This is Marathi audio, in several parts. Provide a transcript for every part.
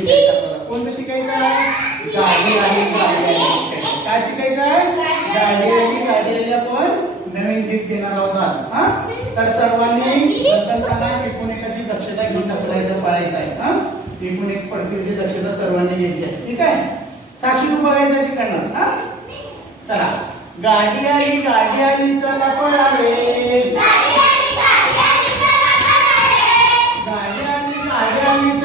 शिकायचं आपल्याला कोणतं शिकायचं आहे गाडी आली गाडी आली काय शिकायचं आहे गाडी आली गाडी आली आपण नवीन गीत देणार आहोत आज हा तर सर्वांनी करताना एकूण एकाची दक्षता घेऊन दाखवायचं पाळायचं आहे हा एकूण एक पडतीची दक्षता सर्वांनी घ्यायची आहे ठीक आहे साक्षी तू बघायचं आहे तिकडनंच हा चला. गाडी आली गाडी आली चला पळाले गाडी आली गाडी आली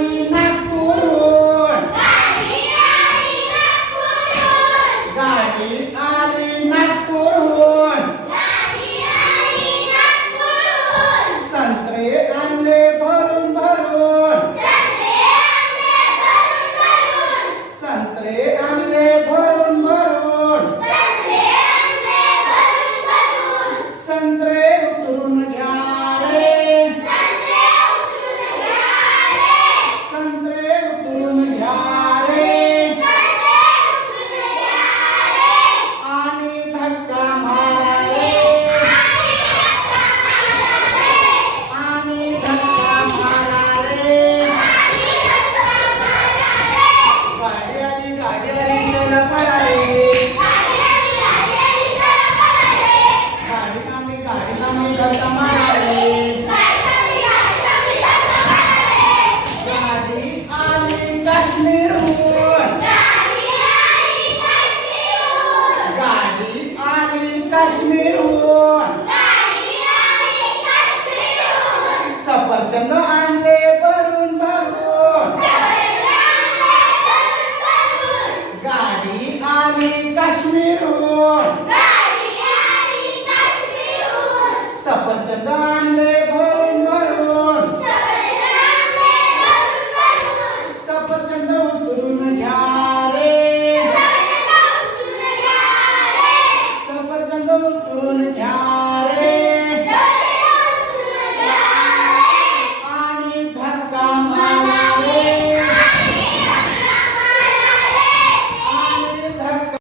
Thank you.